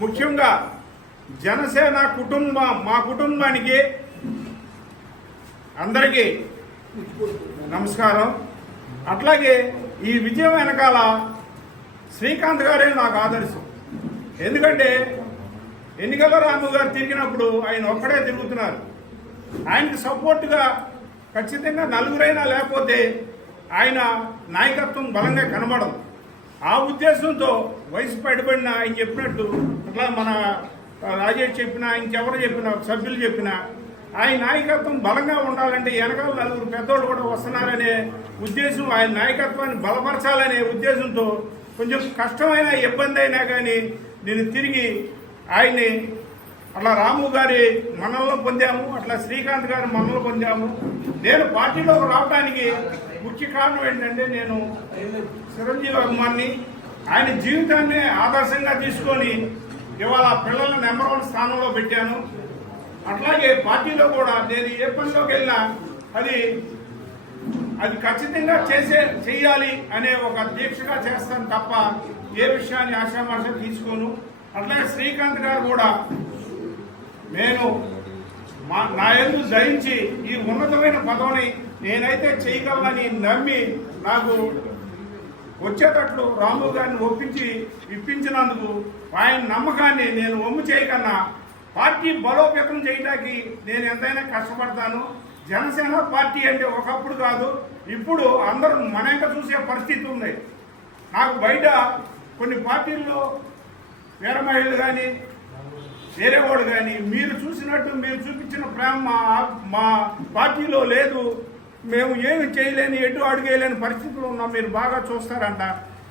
ముఖ్యంగా జనసేన కుటుంబ మా కుటుంబానికి అందరికీ నమస్కారం. అట్లాగే ఈ విజయం వెనకాల శ్రీకాంత్ గారే నాకు ఆదర్శం. ఎందుకంటే ఎన్నికల్లో రాము గారు తిరిగినప్పుడు ఆయన ఒక్కడే తిరుగుతున్నారు. ఆయనకి సపోర్ట్గా ఖచ్చితంగా నలుగురైనా లేకపోతే ఆయన నాయకత్వం బలంగా కనబడదు. ఆ ఉద్దేశంతో వయసు పడిపడిన ఆయన చెప్పినట్టు అట్లా మన రాజేష్ చెప్పినా ఇంకెవరు చెప్పినా సభ్యులు చెప్పినా ఆయన నాయకత్వం బలంగా ఉండాలంటే వెనకాల నలుగురు పెద్దోళ్ళు కూడా వస్తున్నారనే ఉద్దేశం ఆయన నాయకత్వాన్ని బలపరచాలనే ఉద్దేశంతో కొంచెం కష్టమైన ఇబ్బంది అయినా కానీ నేను తిరిగి ఆయన్ని అట్లా రాము గారి మనల్ని పొందాము అట్లా శ్రీకాంత్ గారి మనల్ని పొందాము. నేను పార్టీలోకి రావడానికి ముఖ్య కారణం ఏంటంటే నేను చిరంజీవి అభిమాన్ని ఆయన జీవితాన్ని ఆదర్శంగా తీసుకొని ఇవాళ పిల్లల నెంబర్ వన్ స్థానంలో పెట్టాను. అట్లాగే పార్టీలో కూడా నేను ఏ పనిలోకి వెళ్ళినా అది అది ఖచ్చితంగా చేసే చేయాలి అనే ఒక దీక్షగా చేస్తాను తప్ప ఏ విషయాన్ని ఆశామాష తీసుకోను. అట్లాగే శ్రీకాంత్ గారు కూడా నేను మా నా ఎందు జయించి ఈ ఉన్నతమైన పదవిని నేనైతే చేయగలనని నమ్మి నాకు వచ్చేటట్లు రాము గారిని ఒప్పించి ఇప్పించినందుకు ఆయన నమ్మకాన్ని నేను ఒమ్ము చేయకన్నా పార్టీ బలోపేతం చేయడానికి నేను ఎంతైనా కష్టపడతాను. జనసేన పార్టీ అంటే ఒకప్పుడు కాదు ఇప్పుడు అందరూ మనంక చూసే పరిస్థితి ఉంది. నాకు బయట కొన్ని పార్టీల్లో వేరే మహిళలు కానీ వేరే వాడు కానీ మీరు చూసినట్టు మీరు చూపించిన ప్రేమ మా మా పార్టీలో లేదు. మేము ఏమి చేయలేని ఎటు అడిగేయలేని పరిస్థితుల్లో ఉన్నాం. మీరు బాగా చూస్తారంట.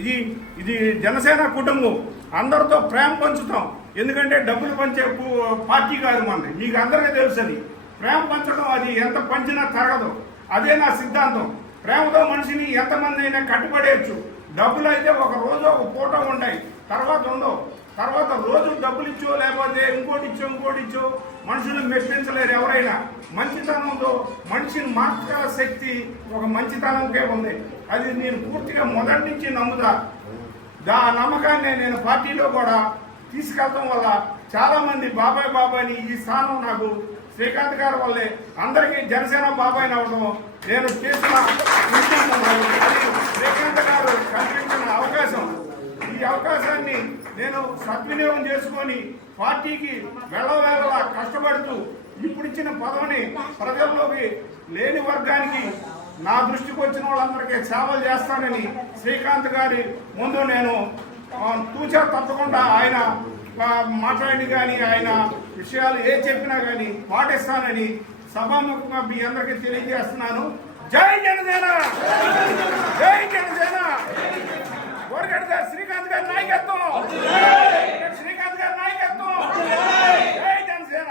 ఇది ఇది జనసేన కుటుంబం. అందరితో ప్రేమ పంచుతాం. ఎందుకంటే డబ్బులు పంచే పార్టీ కాదు మనది మీకు అందరికీ తెలుసు అది ప్రేమ పంచడం అది ఎంత పంచినా తరగదు. అదే నా సిద్ధాంతం. ప్రేమతో మనిషిని ఎంతమంది అయినా కట్టుబడేయచ్చు. డబ్బులు అయితే ఒక రోజు ఒక పూట ఉంటాయి తర్వాత ఉండవు. తర్వాత రోజు డబ్బులు ఇచ్చో లేకపోతే ఇంకోటి ఇచ్చో ఇంకోటి ఇచ్చో మనుషులు మెప్పించలేరు ఎవరైనా. మంచితనంతో మనిషిని మార్చగల శక్తి ఒక మంచితనంకే ఉంది. అది నేను పూర్తిగా మొదటి నుంచి నమ్ముతా. దా నమ్మకాన్ని నేను పార్టీలో కూడా తీసుకెళ్ళడం వల్ల చాలామంది బాబాయ్ బాబాయ్ని ఈ స్థానం నాకు శ్రీకాంత్ గారి వల్లే అందరికీ జనసేన బాబాయ్ అవడం నేను చేసిన శ్రీకాంత్ గారు కల్పించిన అవకాశం. ఈ అవకాశాన్ని నేను సద్వినియోగం చేసుకొని పార్టీకి వెళ్ళవేళలా కష్టపడుతూ ఇప్పుడు ఇచ్చిన పదవిని ప్రజల్లోకి లేని వర్గానికి నా దృష్టికి వచ్చిన వాళ్ళందరికీ సేవలు చేస్తానని శ్రీకాంత్ గారి ముందు నేను తూచా తప్పకుండా ఆయన మాట్లాడి కానీ ఆయన విషయాలు ఏ చెప్పినా కానీ పాటిస్తానని సభాముఖంగా మీ అందరికీ తెలియజేస్తున్నాను. జై జనసేన జై జనసేన కోరగడ్డ గారు శ్రీకాంత్ గారి నాయకత్వం శ్రీకాంత్ గారి నాయకత్వం జై జనసేన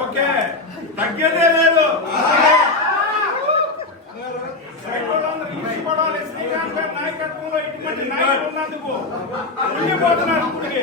ఓకే. తగ్గేదే లేదు. శ్రీకాంత్ గారి నాయకత్వంలో ఇటువంటి నాయకులు ఉన్నందుకు ఉండిపోతున్నారు ఇప్పటికే.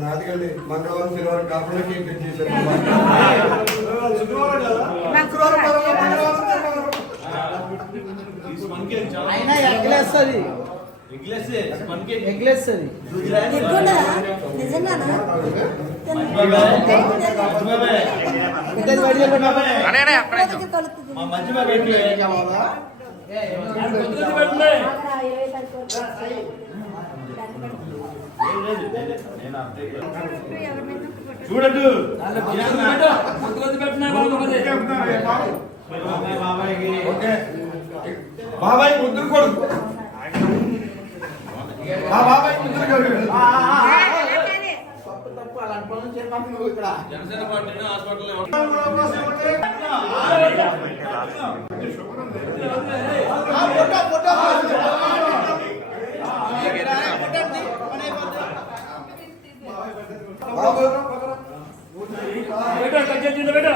నాదికండి మంగళవారం శనివారం కాకుండా కేక్ కట్ చేశారు అయినా ఎక్కువనా? నిజంగానా? పెద్దది చూడదు బాబాయ్ ముద్దురు కొడుకు ఆ బాబాయ్ ముద్దురు కొడుకు తప్పు తప్పు అలాంటి పనులు చేయడానికి నువ్వు ఇక్కడ బాబు బేటా కట్ చేసి బేటా